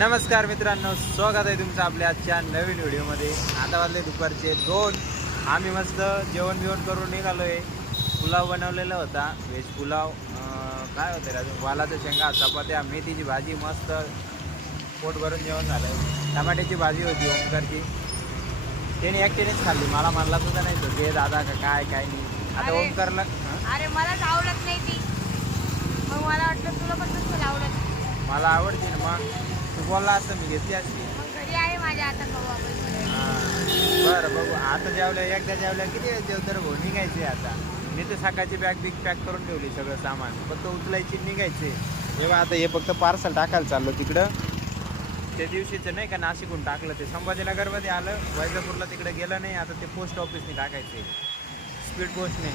नमस्कार मित्रांनो, स्वागत आहे तुमचं आपल्या आजच्या नवीन व्हिडिओमध्ये. आता वाजले दुपारचे 2. आम्ही मस्त जेवण करून निघालो आहे. पुलाव बनवलेला होता, व्हेज पुलाव. काय होतं रे, वालाचं शेंगा, चपात्या, मेथीची भाजी, मस्त पोट भरून जेवण झालं. टमाट्याची भाजी होती ओमकारची, त्याने एकट्यानेच खाल्ली. मला म्हणला सुद्धा नाही तो ते दादा का काय नाही. आता ओमकारला अरे मलाच आवडत नाही ती, मग मला वाटलं तुला पण तसं आवडत. मला आवडते ना, मग तू बोलला असतं मी घेतली असती. मग घरी आहे माझ्या आता खाऊ आपण. बरं बघू, आता जेवल्या एकदा जेवल्या किती वेळ जेवतर भाऊ निघायचे. आता मी तर सकाळची बॅग पॅक करून ठेवली, सगळं सामान फक्त उचलायची निघायचे. तेव्हा आता हे फक्त पार्सल टाकायला चाललो तिकडं. त्या दिवशीचं नाही का नाशिकहून टाकलं, ते संभाजीनगरमध्ये आलं, वैजापूरला तिकडे गेलं नाही. आता ते पोस्ट ऑफिसने टाकायचे, स्पीड पोस्टने.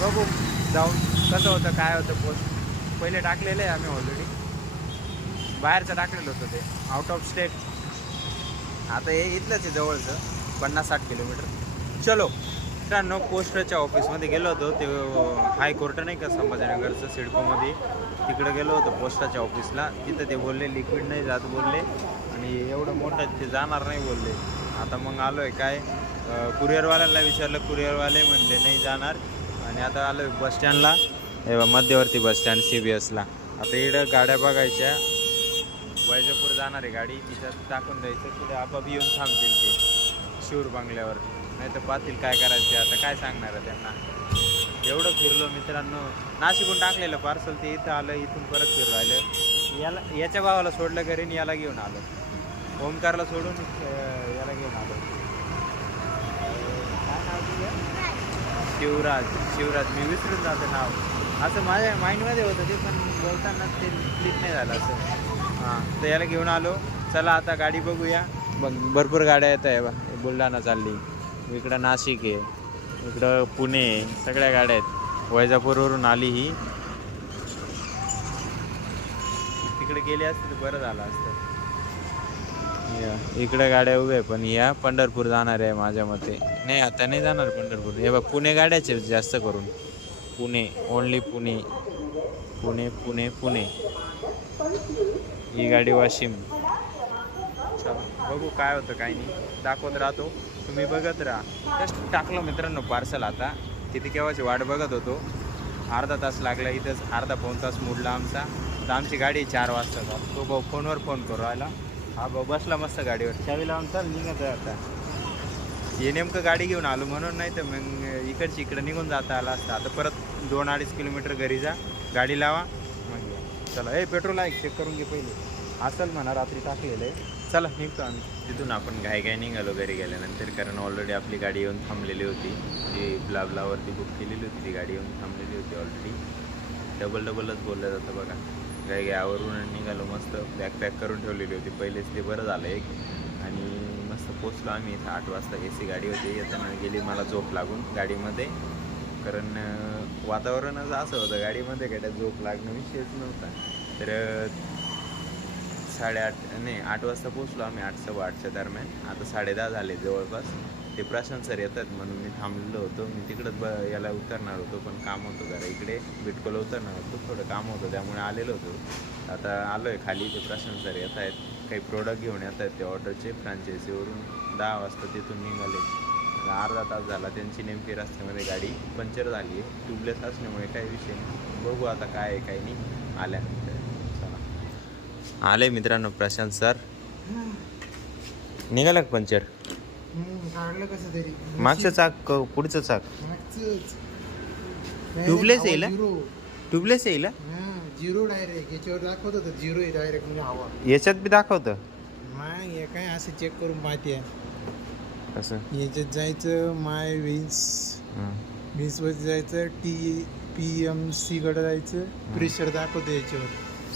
बघू जाऊन कसं होतं काय होतं. पोस्ट पहिले टाकलेलं आहे आम्ही ऑलरेडी, बाहेरचं टाकलेलं होतं ते, आउट ऑफ स्टेट. आता हे इथलंच आहे जवळचं, 50-60 किलोमीटर. चलो मित्रांनो, पोस्टच्या ऑफिसमध्ये गेलो होतो. ते हायकोर्ट नाही का संभाजीनगरचं, सिडकोमध्ये, तिकडे गेलो होतो पोस्टाच्या ऑफिसला. तिथं ते बोलले लिक्विड नाही जात बोलले, आणि एवढं मोठं ते जाणार नाही बोलले. आता मग आलो आहे काय, कुरिअरवाल्याला विचारलं, कुरिअरवाले म्हणले नाही जाणार. आणि आता आलो आहे बसस्टँडला, मध्यवर्ती बसस्टँड CBSला. आता इकडं गाड्या बघायच्या, वैजापूर जाणार आहे गाडी, तिथं टाकून द्यायचं, पुढे आपाप येऊन थांबतील ते शिवर बंगल्यावर. नाही तर पाहतील काय करायचं. आता काय सांगणार आहे त्यांना. एवढं फिरलो मित्रांनो, नाशिकहून टाकलेलं पार्सल ते इथं आलं, इथून परत फिरू राहिलं. याच्या भावाला सोडलं घरी, याला घेऊन आलो. ओमकारला सोडून याला घेऊन आलो. काय नाव तुझं? शिवराज. मी विसरून जातं नाव, असं माझ्या माइंडमध्ये होतं ते, पण बोलताना ते क्लिक नाही झालं असं. हां, तर याला घेऊन आलो. चला आता गाडी बघूया. भरपूर गाड्या येत आहे. बुलढाणा चालली, इकडं नाशिक आहे, इकडं पुणे आहे, सगळ्या गाड्या आहेत. वैजापूरवरून आली ही, तिकडे गेली असते तर बरं झालं असतं. इकडे गाड्या उभ्या आहे, पण या पंढरपूर जाणार आहे माझ्या मते. नाही, आता नाही जाणार पंढरपूर. हे बघ, पुणे गाड्याचे जास्त करून, पुणे, ओनली पुणे पुणे पुणे पुणे. ही गाडी वाशिम. चला बघू काय होतं काय नाही, दाखवत राहतो, तुम्ही बघत राहा. जस्ट टाकलं मित्रांनो पार्सल. आता किती केव्हाची वाट बघत होतो, अर्धा तास लागला इथंच, अर्धा पाऊण तास मोडला आमचा. तर आमची गाडी 4 वाजता. तो भाऊ फोनवर फोन करू राहिला. हा भाऊ बसला मस्त गाडीवर, चावी लावून चाल निघत आहे. आता हे नेमकं गाडी घेऊन आलो म्हणून, नाही तर मग इकडची इकडं निघून जाता आला असता. आता परत 2-2.5 किलोमीटर घरी जा, गाडी लावा, मग चला. पेट्रोल आहे चेक करून घे पहिले. असेल म्हणा, रात्री टाकलेलं आहे. चला निघतो आम्ही तिथून. आपण घाई निघालो घरी गेल्यानंतर, कारण ऑलरेडी आपली गाडी येऊन थांबलेली होती. जी ब्लावरती बुक केलेली होती, ती गाडी येऊन थांबलेली होती ऑलरेडी. डबलच बोललं जातं बघा. घाई आवरून निघालो, मस्त बॅग पॅक करून ठेवलेली होती पहिलेच, ते बरं झालं एक. आणि मस्त पोचलो आम्ही इथं 8 वाजता. AC गाडी होती, येताना गेली मला झोप लागून गाडीमध्ये, कारण वातावरणच असं होतं गाडीमध्ये, काय झोप लागणं विषयच नव्हता. तर 8 वाजता पोचलो आम्ही, 8-8:15 दरम्यान. आता 10:30 झाले जवळपास. ते प्रशांत सर येतात म्हणून मी थांबलेलो होतो. मी तिकडंच याला उतरणार होतो, पण काम होतं जरा इकडे, बिटकोला उतरणार होतो, थोडं काम होतं, त्यामुळे आलेलो होतो. आता आलो आहे खाली. ते प्रशांत सर येत आहेत, काही प्रोडक्ट घेऊन येत आहेत ते ऑर्डरचे, फ्रँचायझीवरून. 10 वाजता तिथून निघाले. अर्धा तास झाला. त्यांची नेमकी रस्त्यामध्ये गाडी पंक्चर झाली आहे, ट्यूबलेस असल्यामुळे काही विषय नाही. बघू आता काय आहे काय नाही आल्यानंतर. चला, आले मित्रांनो प्रशांत सर. निघालं का पंक्चर? काढलं कसं तरी. मागचं चाक, पुढचं चाक ट्यूबलेस येईल. ट्यूबलेस येईल, 0 डायरेक्ट. याच्यावर दाखवत होतं 0 आहे डायरेक्ट, म्हणजे हवा. याच्यात बी दाखवतं. माय हे काय असं चेक करून पाहते. कसं याच्यात जायचं, माय वीसवर जायचं, PMC कडे जायचं, प्रेशर दाखवतं याच्यावर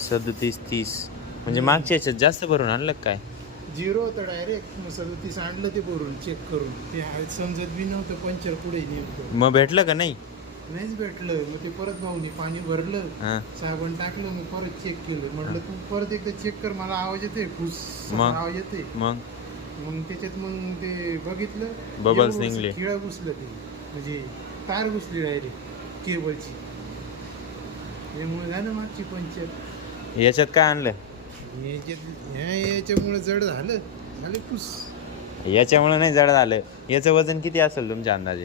37-30. म्हणजे मागच्या याच्यात जास्त भरून आणलं काय? 0 होतं डायरेक्ट. मग 37 आणलं ते भरून चेक करून. ते समजत बी नव्हतं पंक्चर पुढे नेमकं. मग भेटलं का नाही? नाहीच भेटलं. मग ते परत भाऊनी पाणी भरलं, साबण टाकलं, मग परत चेक केलं. म्हटलं तू परत एकदा चेक कर, मला आवाज येते, फुस आवाज येते. मग त्याच्यात मग ते बघितलं, बबल्स निघले, खिळा घुसलं, ते म्हणजे तार घुसली डायरेक्ट केबलची. त्यामुळे झालं मागची पंक्चर. याच्यात काय आणलं? याच्यामुळे जड झालं पुस. याच्यामुळे नाही जड झालं. याचं वजन किती असेल तुमच्या अंदाजे?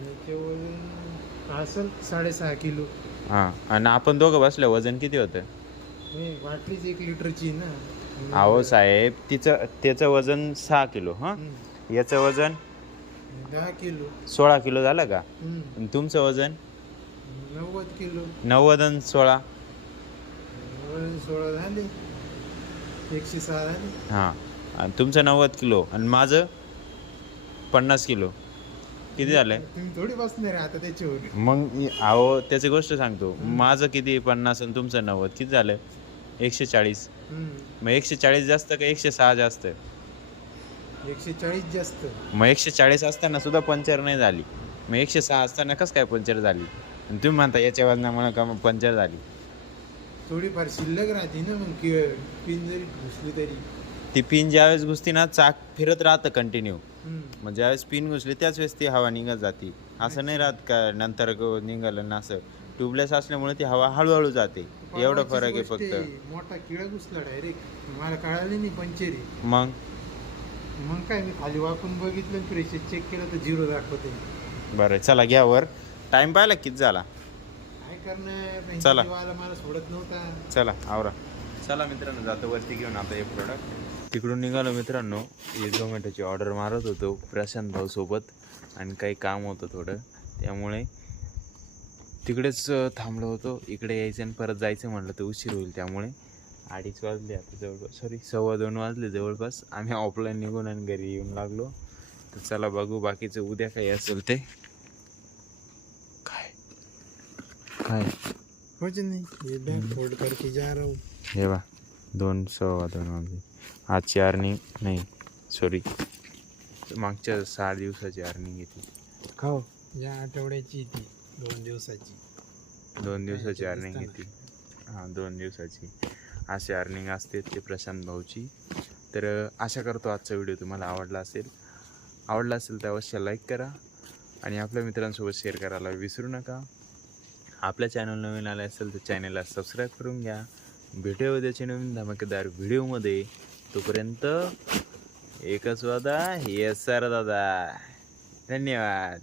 याच्यावर असेल 6.5 किलो. हां, आणि आपण दोघं बसल्या वजन किती होतं? नाही, बाटलीच 1 लिटरची ना. अहो साहेब, त्याचं वजन 6 किलो. हां, याचं वजन 10 किलो. 16 किलो झालं का? आणि तुमचं वजन 90 किलो. 90 आणि 16. 16 झाले, 106 झाले. हां, आणि तुमचं 90 किलो आणि माझं 50 किलो. किती झालंय? तुम्ही थोडी बसणार आहे आता त्याच्यावर. मग अहो त्याची गोष्ट सांगतो. माझं किती 50 आणि तुमचं 90 किती झालं? 140. मग 140 जास्त का 106 जास्त? 140 जास्त. मग 140 असताना सुद्धा पंक्चर नाही झाली. मग 106 असताना कसं काय पंक्चर झाली? आणि तुम्ही म्हणता याच्या वजनामुळे का मग पंक्चर झाली? थोडीफार शिल्लक राहते ना मग पिन जरी घुसली तरी. ती पिन ज्यावेळेस घुसती ना, चाक फिरत राहतं कंटिन्यू. मग ज्यावेळेस पिन घुसली त्याच वेळेस ती हवा निघत जाते. असं नाही राहत का नंतर निघालं ना. असं ट्यूबलेस असल्यामुळे ती हवा हळूहळू जाते. एवढा फरक आहे फक्त. मोठा किडा घुसला डायरेक्ट, मला कळालं नाही पंचर आहे. मग काय, मी खाली वाकून बघितलं, प्रेशर चेक केलं तर 0 दाखवते. बरं चला घ्या वर. टाइम पाहिला किती झाला? काय करणार, चला. मला सोडत नव्हता. चला आवरा. चला मित्रांनो, जातो वरती घेऊन आता हे प्रोडक्ट. तिकडून निघालो मित्रांनो. हे झोमॅटोची ऑर्डर मारत होतो प्रशांत भाऊ सोबत, आणि काही काम होतं थोडं, त्यामुळे तिकडेच थांबलो होतो. इकडे यायचं आणि परत जायचं म्हटलं तर उशीर होईल, त्यामुळे 2:30 वाजले आता जवळपास, 2:15 वाजले जवळपास. आम्ही ऑफलाईन निघून आणि घरी येऊन लागलो. तर चला बघू बाकीचं उद्या काही असेल ते. काय काय कुछ नहीं, ये बैग फोल्ड करके जा रहा हूँ. हे बा 2:15 वाजले. आजची अर्निंग नाही, सॉरी, मागच्या 6 दिवसाची अर्निंग येते. खाओ. या आठवड्याची ती 2 दिवसाची. 2 दिवसाची अर्निंग येते. हां, 2 दिवसाची अशी अर्निंग असते ते प्रशांत भाऊची. तर आशा करतो आजचा व्हिडिओ तुम्हाला आवडला असेल तर अवश्य लाईक करा आणि आपल्या मित्रांसोबत शेअर करायला विसरू नका. आपल्या चॅनल नवीन आले असेल तर चॅनलला सबस्क्राईब करून घ्या. भेटूया उद्याच्या नवीन धमाकेदार व्हिडिओमध्ये. तोपर्यंत एकच वादा, येस सर दादा. धन्यवाद.